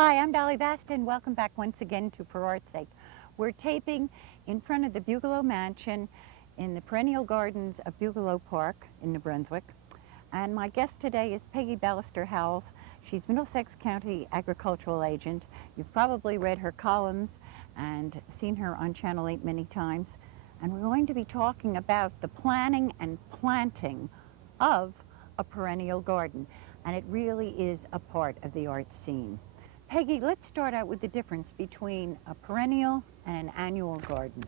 Hi, I'm Dolly Vasta, and welcome back once again to For Art's Sake. We're taping in front of the Bugalow Mansion in the perennial gardens of Bugalow Park in New Brunswick. And my guest today is Pegi Ballister-Howells. She's Middlesex County Agricultural Agent. You've probably read her columns and seen her on Channel 8 many times. And we're going to be talking about the planning and planting of a perennial garden. And it really is a part of the art scene. Pegi, let's start out with the difference between a perennial and an annual garden.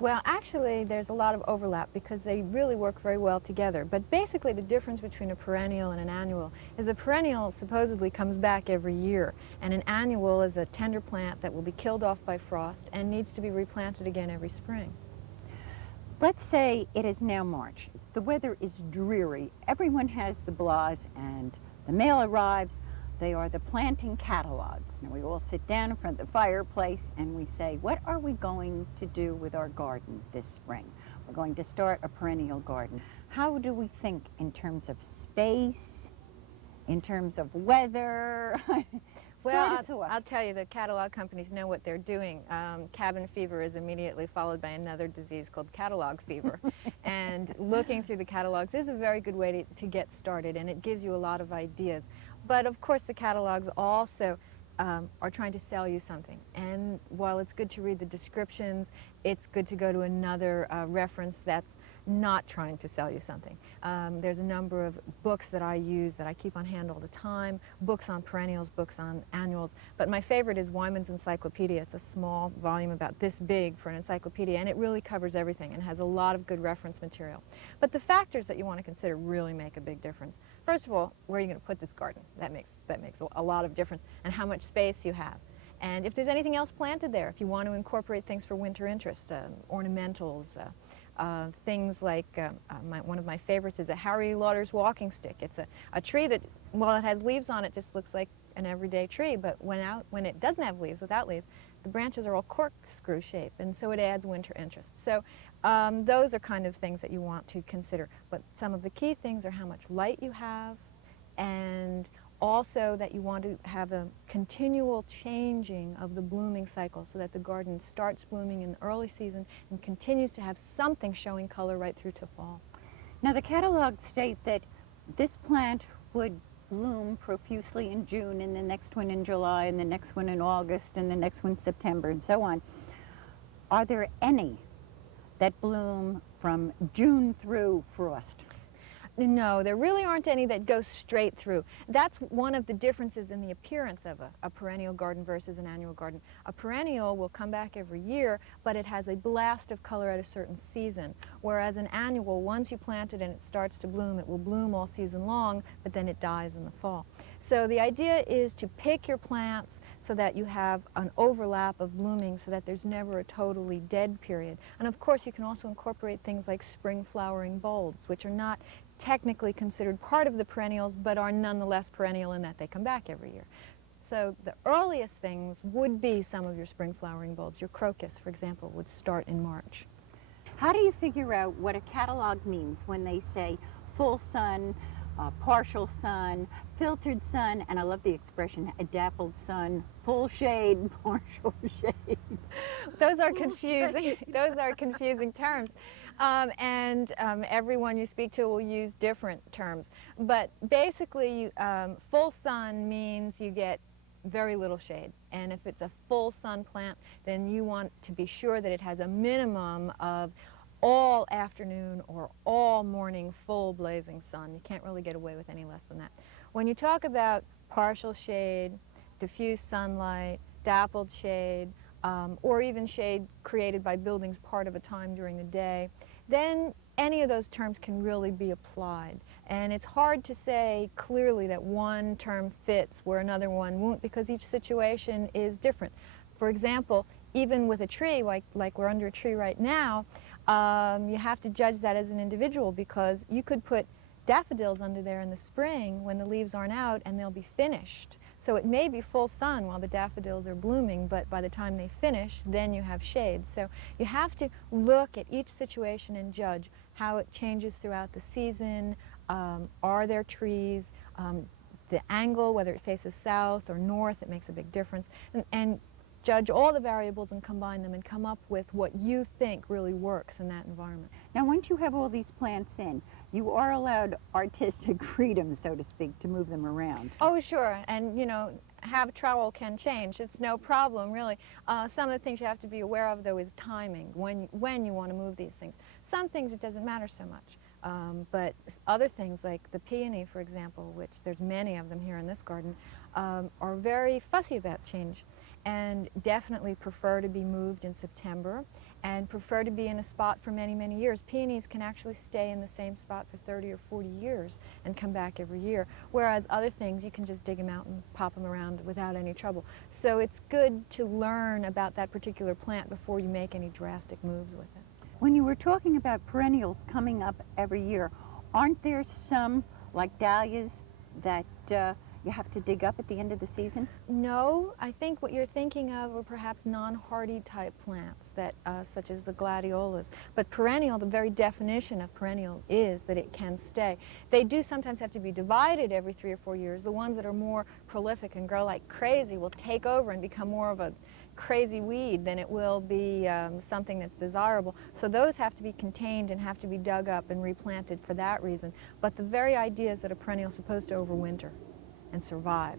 Well, actually, there's a lot of overlap because they really work very well together. But basically, the difference between a perennial and an annual is a perennial supposedly comes back every year, and an annual is a tender plant that will be killed off by frost and needs to be replanted again every spring. Let's say it is now March. The weather is dreary. Everyone has the blahs, and the mail arrives. They are the planting catalogs. Now we all sit down in front of the fireplace and we say, what are we going to do with our garden this spring? We're going to start a perennial garden. How do we think in terms of space, in terms of weather? Well, I'll tell you, the catalog companies know what they're doing. Cabin fever is immediately followed by another disease called catalog fever. And looking through the catalogs is a very good way to get started, and it gives you a lot of ideas. But of course, the catalogs also are trying to sell you something. And while it's good to read the descriptions, it's good to go to another reference that's not trying to sell you something. There's a number of books that I use that I keep on hand all the time, books on perennials, books on annuals, but my favorite is Wyman's Encyclopedia. It's a small volume about this big for an encyclopedia, and it really covers everything and has a lot of good reference material. But the factors that you want to consider really make a big difference. First of all, where are you going to put this garden? That makes a lot of difference, and how much space you have. And if there's anything else planted there, if you want to incorporate things for winter interest, ornamentals, things like one of my favorites is a Harry Lauder's walking stick. It's a tree that, while it has leaves on it, just looks like an everyday tree, but when it doesn't have leaves, without leaves, the branches are all corkscrew shape, and so it adds winter interest. So those are kind of things that you want to consider. But some of the key things are how much light you have, and also that you want to have a continual changing of the blooming cycle so that the garden starts blooming in the early season and continues to have something showing color right through to fall. Now the catalogs state that this plant would bloom profusely in June, and the next one in July, and the next one in August, and the next one in September, and so on. Are there any that bloom from June through frost? No, there really aren't any that go straight through. That's one of the differences in the appearance of a perennial garden versus an annual garden. A perennial will come back every year, but it has a blast of color at a certain season, whereas an annual, once you plant it and it starts to bloom, it will bloom all season long, but then it dies in the fall. So the idea is to pick your plants so that you have an overlap of blooming so that there's never a totally dead period. And of course, you can also incorporate things like spring flowering bulbs, which are not technically considered part of the perennials, but are nonetheless perennial in that they come back every year. So the earliest things would be some of your spring flowering bulbs. Your crocus, for example, would start in March. How do you figure out what a catalog means when they say full sun, partial sun, filtered sun, and I love the expression a dappled sun, full shade, partial shade? Those are confusing. Those are confusing terms. Everyone you speak to will use different terms. But basically, full sun means you get very little shade. And if it's a full sun plant, then you want to be sure that it has a minimum of all afternoon or all morning full blazing sun. You can't really get away with any less than that. When you talk about partial shade, diffuse sunlight, dappled shade, or even shade created by buildings part of a time during the day, then any of those terms can really be applied. And it's hard to say clearly that one term fits where another one won't, because each situation is different. For example, even with a tree, like we're under a tree right now, you have to judge that as an individual, because you could put daffodils under there in the spring when the leaves aren't out and they'll be finished. So it may be full sun while the daffodils are blooming, but by the time they finish, then you have shade. So you have to look at each situation and judge how it changes throughout the season. Are there trees? the angle, whether it faces south or north, it makes a big difference. And judge all the variables and combine them and come up with what you think really works in that environment. Now, once you have all these plants in, you are allowed artistic freedom, so to speak, to move them around. Oh, sure. And, you know, have trowel can change. It's no problem, really. Some of the things you have to be aware of, though, is timing, when you want to move these things. Some things it doesn't matter so much. But other things, like the peony, for example, which there's many of them here in this garden, are very fussy about change, and definitely prefer to be moved in September and prefer to be in a spot for many, many years. Peonies can actually stay in the same spot for 30 or 40 years and come back every year, whereas other things you can just dig them out and pop them around without any trouble. So it's good to learn about that particular plant before you make any drastic moves with it. When you were talking about perennials coming up every year, aren't there some, like dahlias, that you have to dig up at the end of the season? No, I think what you're thinking of are perhaps non-hardy type plants, that, such as the gladiolas. But perennial, the very definition of perennial is that it can stay. They do sometimes have to be divided every 3 or 4 years. The ones that are more prolific and grow like crazy will take over and become more of a crazy weed than it will be something that's desirable. So those have to be contained and have to be dug up and replanted for that reason. But the very idea is that a perennial is supposed to overwinter and survive.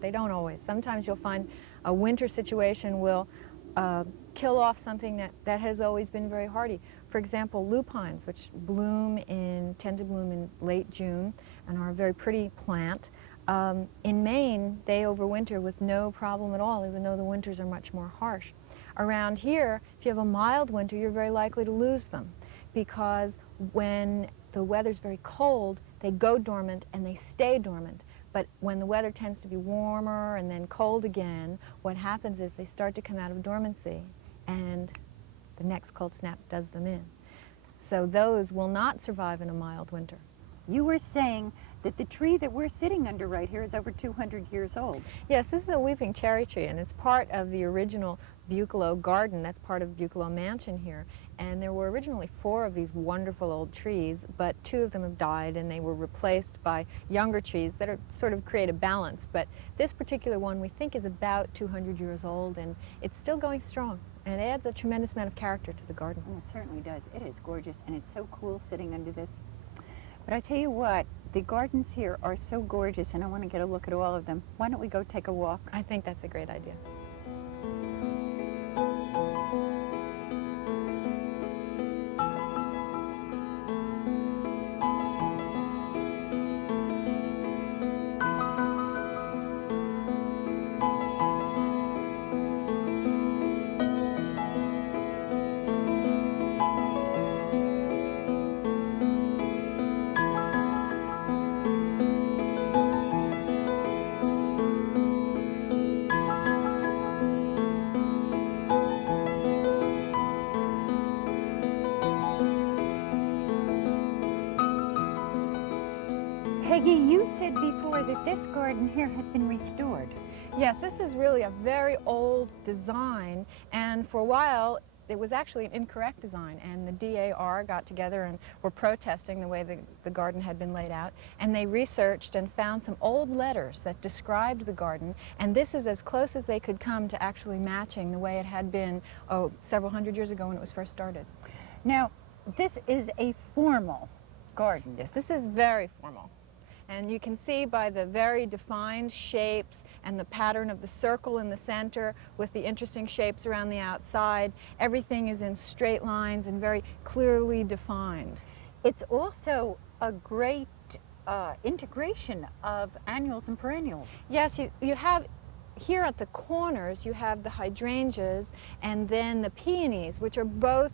They don't always. Sometimes you'll find a winter situation will kill off something that has always been very hardy. For example, lupines, which tend to bloom in late June and are a very pretty plant. In Maine, they overwinter with no problem at all, even though the winters are much more harsh. Around here, if you have a mild winter, you're very likely to lose them, because when the weather's very cold, they go dormant and they stay dormant. But when the weather tends to be warmer and then cold again, what happens is they start to come out of dormancy, and the next cold snap does them in. So those will not survive in a mild winter. You were saying that the tree that we're sitting under right here is over 200 years old. Yes, this is a weeping cherry tree, and it's part of the original Buccolo garden. That's part of Buccolo Mansion here. And there were originally 4 of these wonderful old trees, but 2 of them have died, and they were replaced by younger trees that are sort of create a balance. But this particular one we think is about 200 years old, and it's still going strong. And it adds a tremendous amount of character to the garden. Oh, it certainly does. It is gorgeous, and it's so cool sitting under this. But I tell you what, the gardens here are so gorgeous, and I want to get a look at all of them. Why don't we go take a walk? I think that's a great idea. Peggy, you said before that this garden here had been restored. Yes, this is really a very old design, and for a while it was actually an incorrect design, and the DAR got together and were protesting the way the garden had been laid out, and they researched and found some old letters that described the garden, and this is as close as they could come to actually matching the way it had been several hundred years ago when it was first started. Now, this is a formal garden. Yes, this is very formal. And you can see by the very defined shapes and the pattern of the circle in the center with the interesting shapes around the outside, everything is in straight lines and very clearly defined. It's also a great integration of annuals and perennials. Yes, you have here at the corners, you have the hydrangeas and then the peonies, which are both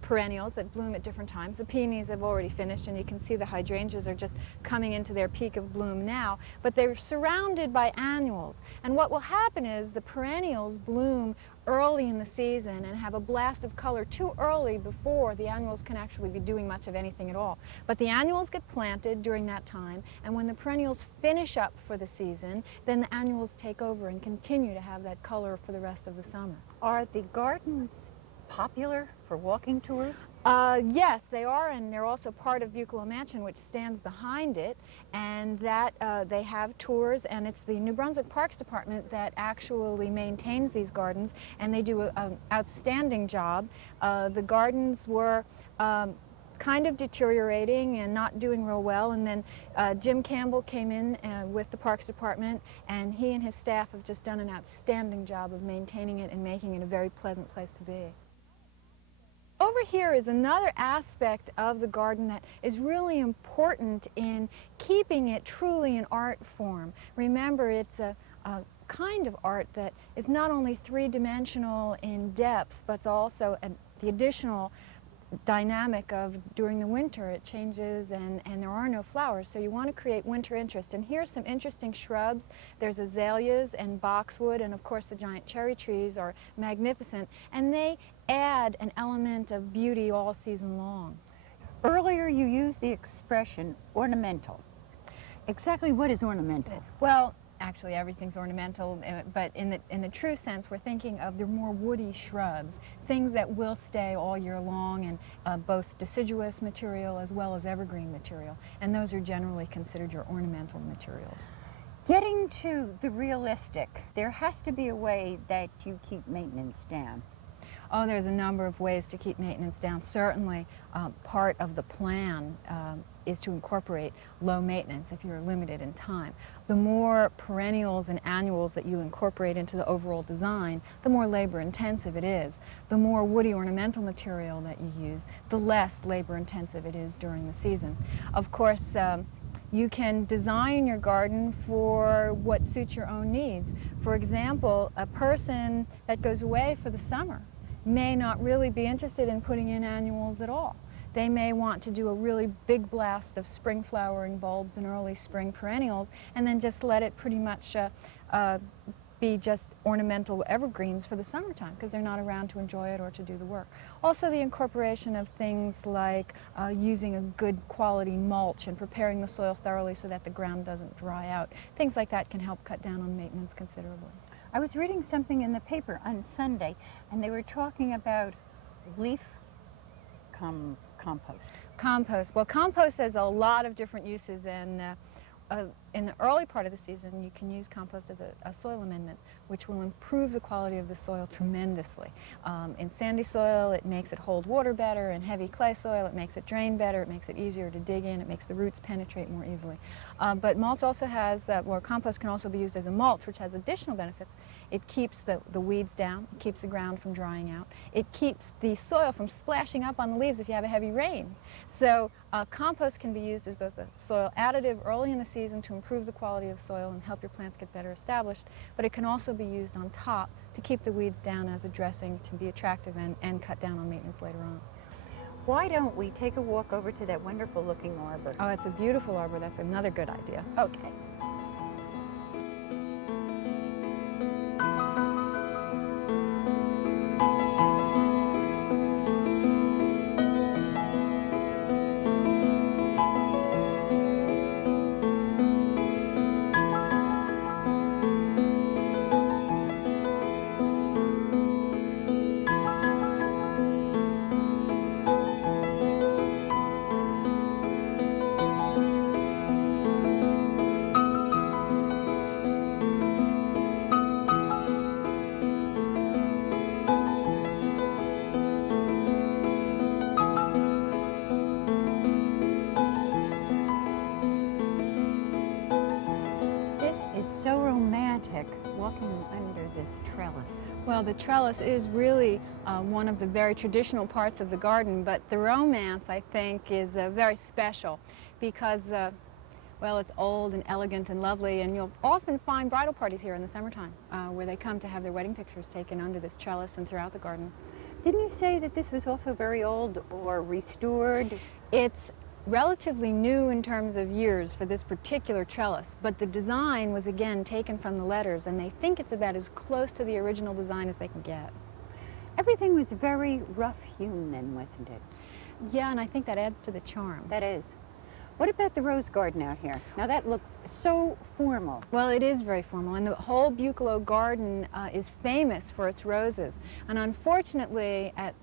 perennials that bloom at different times. The peonies have already finished, and you can see the hydrangeas are just coming into their peak of bloom now, but they're surrounded by annuals. And what will happen is the perennials bloom early in the season and have a blast of color too early before the annuals can actually be doing much of anything at all. But the annuals get planted during that time, and when the perennials finish up for the season, then the annuals take over and continue to have that color for the rest of the summer. Are the gardens popular for walking tours? Yes, they are, and they're also part of Buccleuch Mansion, which stands behind it, and that they have tours, and it's the New Brunswick Parks Department that actually maintains these gardens, and they do an outstanding job. The gardens were kind of deteriorating and not doing real well, and then Jim Campbell came in with the Parks Department, and he and his staff have just done an outstanding job of maintaining it and making it a very pleasant place to be. Over here is another aspect of the garden that is really important in keeping it truly an art form. Remember, it's a kind of art that is not only three-dimensional in depth, but also the additional dynamic of during the winter it changes and there are no flowers, so you want to create winter interest. And here's some interesting shrubs. There's azaleas and boxwood, and of course the giant cherry trees are magnificent, and they add an element of beauty all season long. Earlier you used the expression ornamental. Exactly what is ornamental? Well, actually everything's ornamental, but in the true sense we're thinking of the more woody shrubs, things that will stay all year long, and both deciduous material as well as evergreen material, and those are generally considered your ornamental materials. Getting to the realistic, there has to be a way that you keep maintenance down. Oh, there's a number of ways to keep maintenance down. Certainly, part of the plan is to incorporate low maintenance if you're limited in time. The more perennials and annuals that you incorporate into the overall design, the more labor intensive it is. The more woody ornamental material that you use, the less labor intensive it is during the season. Of course, you can design your garden for what suits your own needs. For example, a person that goes away for the summer may not really be interested in putting in annuals at all. They may want to do a really big blast of spring flowering bulbs and early spring perennials and then just let it pretty much be just ornamental evergreens for the summertime because they're not around to enjoy it or to do the work. Also the incorporation of things like using a good quality mulch and preparing the soil thoroughly so that the ground doesn't dry out. Things like that can help cut down on maintenance considerably. I was reading something in the paper on Sunday, and they were talking about leaf compost. Compost. Well, compost has a lot of different uses, and in the early part of the season you can use compost as a soil amendment, which will improve the quality of the soil tremendously. In sandy soil it makes it hold water better, in heavy clay soil it makes it drain better, it makes it easier to dig in, it makes the roots penetrate more easily. But mulch also has, or compost can also be used as a mulch, which has additional benefits. It keeps the weeds down, it keeps the ground from drying out, it keeps the soil from splashing up on the leaves if you have a heavy rain. So compost can be used as both a soil additive early in the season to improve the quality of soil and help your plants get better established, but it can also be used on top to keep the weeds down as a dressing to be attractive and cut down on maintenance later on. Why don't we take a walk over to that wonderful looking arbor? Oh, it's a beautiful arbor. That's another good idea. Okay. Walking under this trellis. Well, the trellis is really one of the very traditional parts of the garden, but the romance, I think, is very special because, well, it's old and elegant and lovely, and you'll often find bridal parties here in the summertime where they come to have their wedding pictures taken under this trellis and throughout the garden. Didn't you say that this was also very old or restored? It's relatively new in terms of years for this particular trellis, but the design was again taken from the letters, and they think it's about as close to the original design as they can get. Everything was very rough hewn then, wasn't it? Yeah, and I think that adds to the charm. That is. What about the rose garden out here? Now that looks so formal. Well, it is very formal, and the whole Bucalo garden is famous for its roses. And unfortunately, at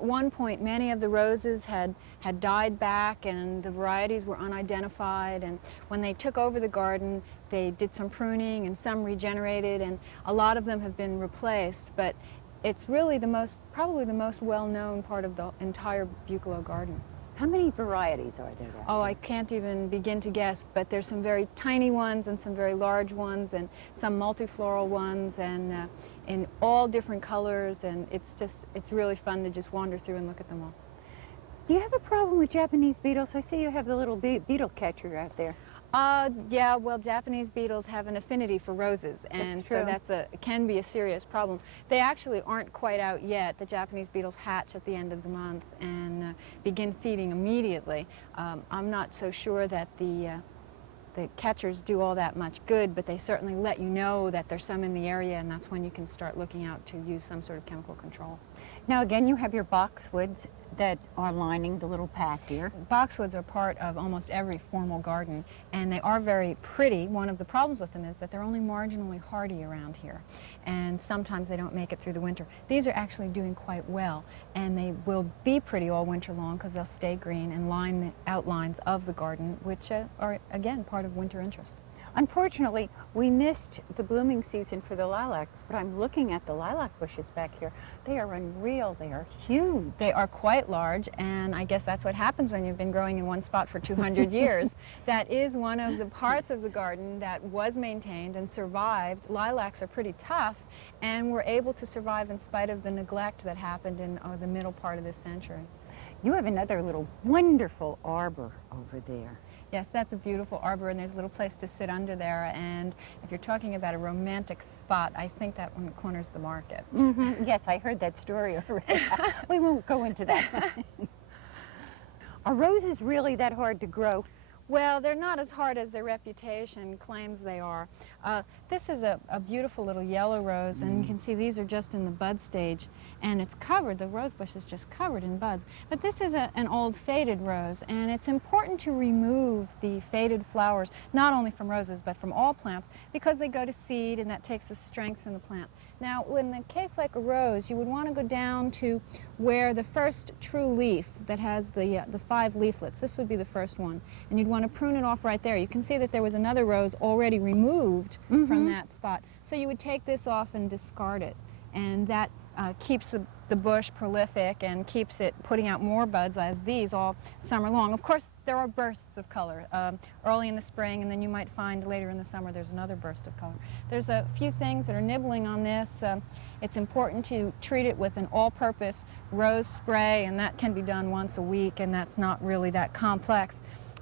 one point, many of the roses had died back, and the varieties were unidentified. And when they took over the garden, they did some pruning, and some regenerated, and a lot of them have been replaced. But it's really probably the most well-known part of the entire Bucalo garden. How many varieties are there? Oh, I can't even begin to guess, but there's some very tiny ones and some very large ones and some multifloral ones, and in all different colors, and it's really fun to just wander through and look at them all. Do you have a problem with Japanese beetles? I see you have the little beetle catcher out there. Yeah, well, Japanese beetles have an affinity for roses, and so can be a serious problem. They actually aren't quite out yet. The Japanese beetles hatch at the end of the month and begin feeding immediately. I'm not so sure that the catchers do all that much good, but they certainly let you know that there's some in the area, and that's when you can start looking out to use some sort of chemical control. Now again, you have your boxwoods that are lining the little path here. Boxwoods are part of almost every formal garden, and they are very pretty. One of the problems with them is that they're only marginally hardy around here, and sometimes they don't make it through the winter. These are actually doing quite well, and they will be pretty all winter long because they'll stay green and line the outlines of the garden, which are, again, part of winter interest. Unfortunately, we missed the blooming season for the lilacs, but I'm looking at the lilac bushes back here. They are unreal. They are huge. They are quite large, and I guess that's what happens when you've been growing in one spot for 200 years. That is one of the parts of the garden that was maintained and survived. Lilacs are pretty tough, and were able to survive in spite of the neglect that happened in the middle part of this century. You have another little wonderful arbor over there. Yes, that's a beautiful arbor, and there's a little place to sit under there, and if you're talking about a romantic spot, I think that one corners the market. Mm-hmm. Yes, I heard that story already. We won't go into that. Are roses really that hard to grow? Well, they're not as hard as their reputation claims they are. This is a beautiful little yellow rose, and you can see these are just in the bud stage, and it's covered, the rose bush is just covered in buds. But this is an old faded rose, and it's important to remove the faded flowers, not only from roses, but from all plants, because they go to seed, and that takes the strength from the plant. Now, in a case like a rose, you would want to go down to where the first true leaf that has the 5 leaflets, this would be the first one, and you'd want to prune it off right there. You can see that there was another rose already removed from that spot. So you would take this off and discard it, and that keeps the bush prolific and keeps it putting out more buds as these all summer long. Of course, there are bursts of color early in the spring, and then you might find later in the summer there's another burst of color. There's a few things that are nibbling on this. It's important to treat it with an all-purpose rose spray, and that can be done once a week, and that's not really that complex.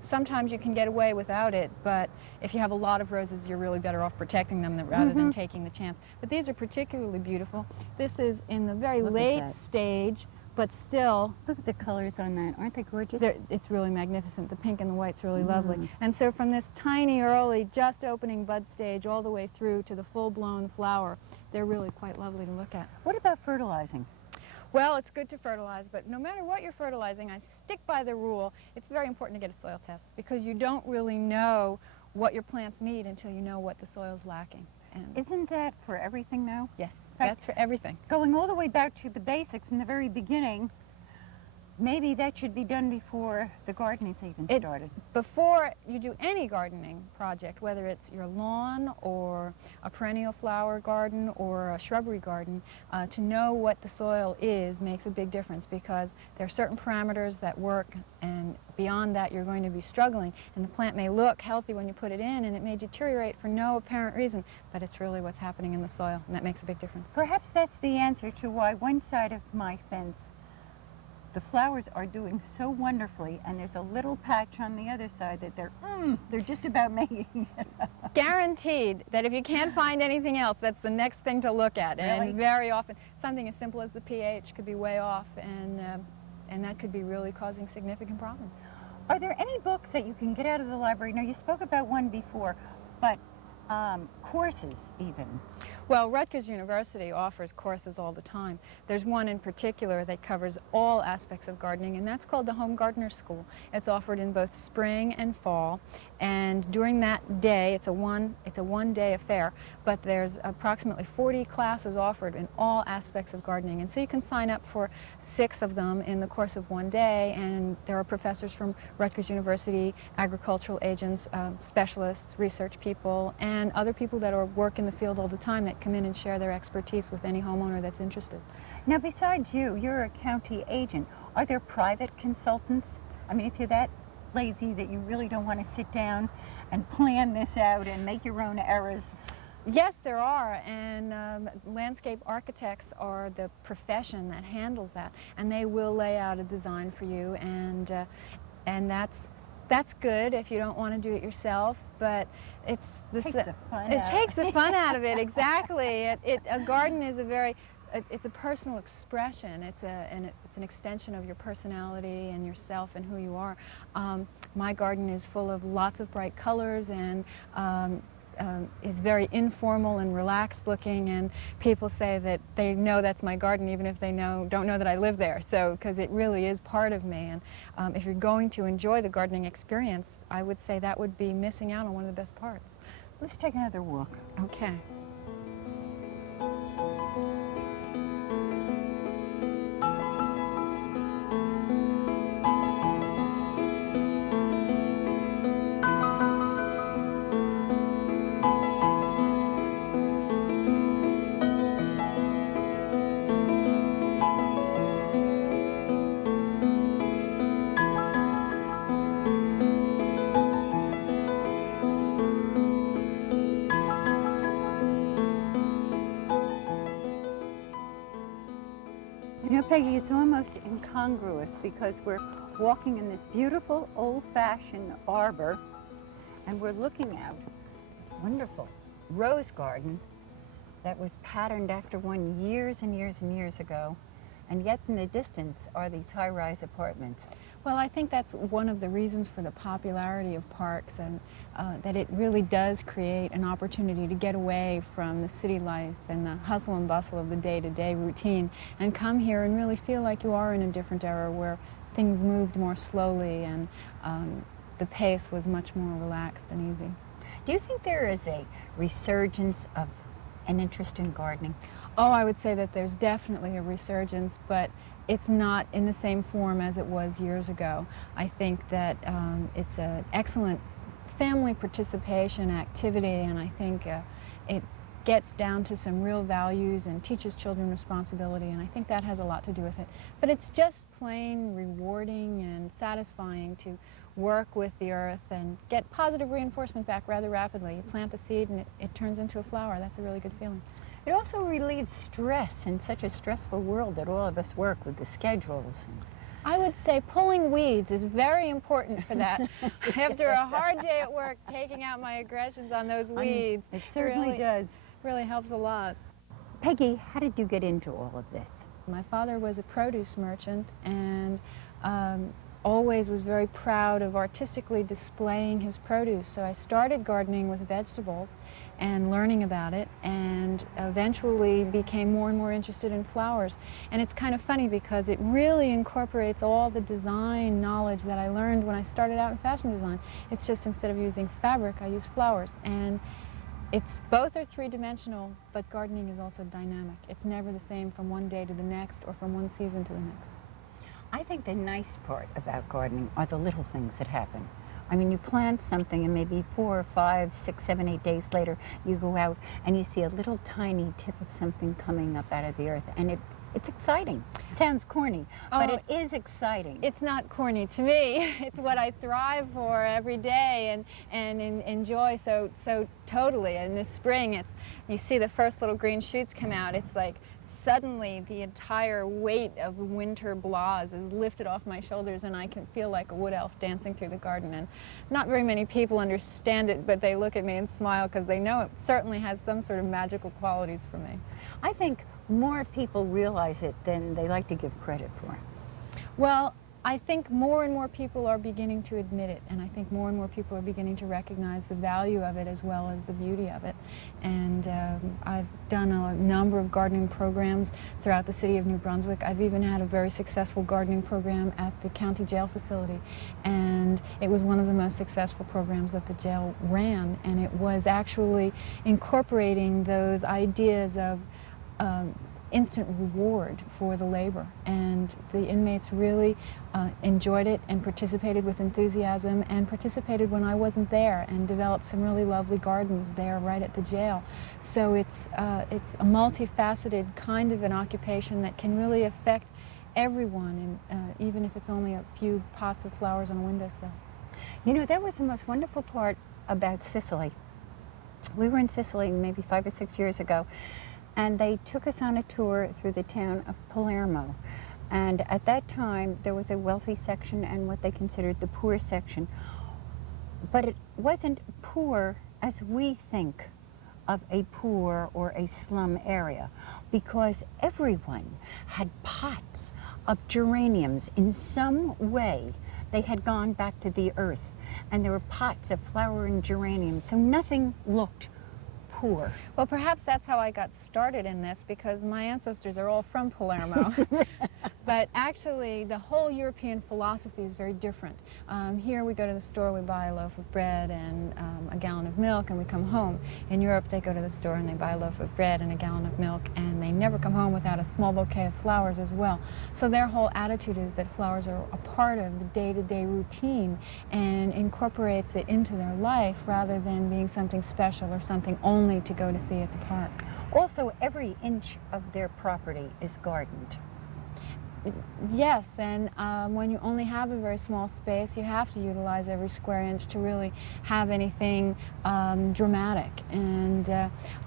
Sometimes you can get away without it, but if you have a lot of roses, you're really better off protecting them rather than taking the chance. But these are particularly beautiful. This is in the very late stage, but still... Look at the colors on that. Aren't they gorgeous? It's really magnificent. The pink and the white's really lovely. And so from this tiny, early, just opening bud stage all the way through to the full-blown flower, they're really quite lovely to look at. What about fertilizing? Well, it's good to fertilize, but no matter what you're fertilizing, I stick by the rule, it's very important to get a soil test, because you don't really know what your plants need until you know what the soil's lacking. And isn't that for everything, though? Yes, that's for everything. Going all the way back to the basics in the very beginning, maybe that should be done before the garden is even started. Before you do any gardening project, whether it's your lawn or a perennial flower garden or a shrubbery garden, to know what the soil is makes a big difference, because there are certain parameters that work, and beyond that you're going to be struggling, and the plant may look healthy when you put it in, and it may deteriorate for no apparent reason, but it's really what's happening in the soil, and that makes a big difference. Perhaps that's the answer to why one side of my fence the flowers are doing so wonderfully, and there's a little patch on the other side that they're just about making it. Guaranteed that if you can't find anything else, that's the next thing to look at. Really? And very often, something as simple as the pH could be way off, and that could be really causing significant problems. Are there any books that you can get out of the library? Now, you spoke about one before, but courses even. Well, Rutgers University offers courses all the time. There's one in particular that covers all aspects of gardening, and that's called the Home Gardener School. It's offered in both spring and fall, and during that day, it's a one-day affair, but there's approximately 40 classes offered in all aspects of gardening, and so you can sign up for 6 of them in the course of one day, and there are professors from Rutgers University, agricultural agents, specialists, research people, and other people that work in the field all the time that come in and share their expertise with any homeowner that's interested. Now, besides you, you're a county agent. Are there private consultants? I mean, if you're that lazy that you really don't want to sit down and plan this out and make your own errors. Yes, there are, and landscape architects are the profession that handles that, and they will lay out a design for you, and that's good if you don't want to do it yourself, but it takes the fun out of it. Exactly. A garden is it's a personal expression. It's an extension of your personality and yourself and who you are. My garden is full of lots of bright colors and is very informal and relaxed looking, and people say that they know that's my garden even if they don't know that I live there, so because it really is part of me. And if you're going to enjoy the gardening experience, I would say that would be missing out on one of the best parts. Let's take another walk. Okay. You know, Peggy, it's almost incongruous because we're walking in this beautiful old-fashioned arbor and we're looking out this wonderful rose garden that was patterned after one years and years and years ago, and yet in the distance are these high-rise apartments. Well, I think that's one of the reasons for the popularity of parks, and that it really does create an opportunity to get away from the city life and the hustle and bustle of the day-to-day routine and come here and really feel like you are in a different era where things moved more slowly and the pace was much more relaxed and easy. Do you think there is a resurgence of an interest in gardening? Oh, I would say that there's definitely a resurgence, but it's not in the same form as it was years ago. I think that it's an excellent family participation activity, and I think it gets down to some real values and teaches children responsibility, and I think that has a lot to do with it. But it's just plain rewarding and satisfying to work with the earth and get positive reinforcement back rather rapidly. You plant the seed and it turns into a flower. That's a really good feeling. It also relieves stress in such a stressful world that all of us work with the schedules. I would say pulling weeds is very important for that. After a hard day at work, taking out my aggressions on those weeds. It certainly does. Really helps a lot. Peggy, how did you get into all of this? My father was a produce merchant and always was very proud of artistically displaying his produce. So I started gardening with vegetables and learning about it, and eventually became more and more interested in flowers. And it's kind of funny because it really incorporates all the design knowledge that I learned when I started out in fashion design. It's just instead of using fabric, I use flowers. And both are three-dimensional, but gardening is also dynamic. It's never the same from one day to the next or from one season to the next. I think the nice part about gardening are the little things that happen. I mean, you plant something and maybe 4, 5, 6, 7, 8 days later, you go out and you see a little tiny tip of something coming up out of the earth, and it's exciting. It sounds corny, but it is exciting. It's not corny to me. It's what I thrive for every day and enjoy so totally. In the spring, you see the first little green shoots come out. It's like suddenly the entire weight of winter blahs is lifted off my shoulders, and I can feel like a wood elf dancing through the garden. And not very many people understand it, but they look at me and smile because they know it certainly has some sort of magical qualities for me. I think more people realize it than they like to give credit for. Well, I think more and more people are beginning to admit it, and I think more and more people are beginning to recognize the value of it as well as the beauty of it. And I've done a number of gardening programs throughout the city of New Brunswick. I've even had a very successful gardening program at the county jail facility, and it was one of the most successful programs that the jail ran, and it was actually incorporating those ideas of instant reward for the labor, and the inmates really enjoyed it and participated with enthusiasm, and participated when I wasn't there, and developed some really lovely gardens there right at the jail. So it's a multifaceted kind of an occupation that can really affect everyone, and even if it's only a few pots of flowers on a windowsill. You know, that was the most wonderful part about Sicily. We were in Sicily maybe 5 or 6 years ago, and they took us on a tour through the town of Palermo. And at that time, there was a wealthy section and what they considered the poor section. But it wasn't poor as we think of a poor or a slum area, because everyone had pots of geraniums. In some way, they had gone back to the earth, and there were pots of flowering geraniums, so nothing looked poor. Well, perhaps that's how I got started in this, because my ancestors are all from Palermo. But actually, the whole European philosophy is very different. Here we go to the store, we buy a loaf of bread and a gallon of milk, and we come home. In Europe, they go to the store and they buy a loaf of bread and a gallon of milk, and they never come home without a small bouquet of flowers as well. So their whole attitude is that flowers are a part of the day-to-day routine and incorporates it into their life rather than being something special or something only to go to see at the park. Also, every inch of their property is gardened. Yes, and when you only have a very small space, you have to utilize every square inch to really have anything dramatic. And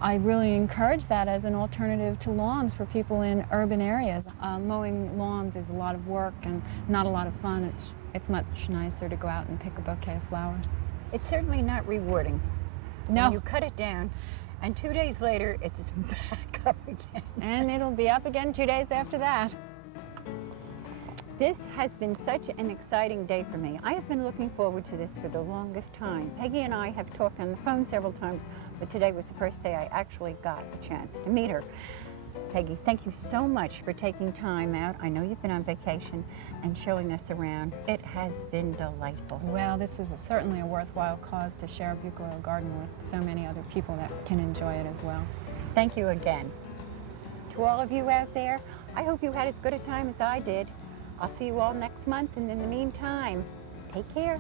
I really encourage that as an alternative to lawns for people in urban areas. Mowing lawns is a lot of work and not a lot of fun. It's much nicer to go out and pick a bouquet of flowers. It's certainly not rewarding. No. When you cut it down, and 2 days later, it's back up again. And it'll be up again 2 days after that. This has been such an exciting day for me. I have been looking forward to this for the longest time. Peggy and I have talked on the phone several times, but today was the first day I actually got a chance to meet her. Peggy, thank you so much for taking time out. I know you've been on vacation and showing us around. It has been delightful. Well, this is certainly a worthwhile cause to share a Bucalo garden with so many other people that can enjoy it as well. Thank you again. To all of you out there, I hope you had as good a time as I did. I'll see you all next month, and in the meantime, take care.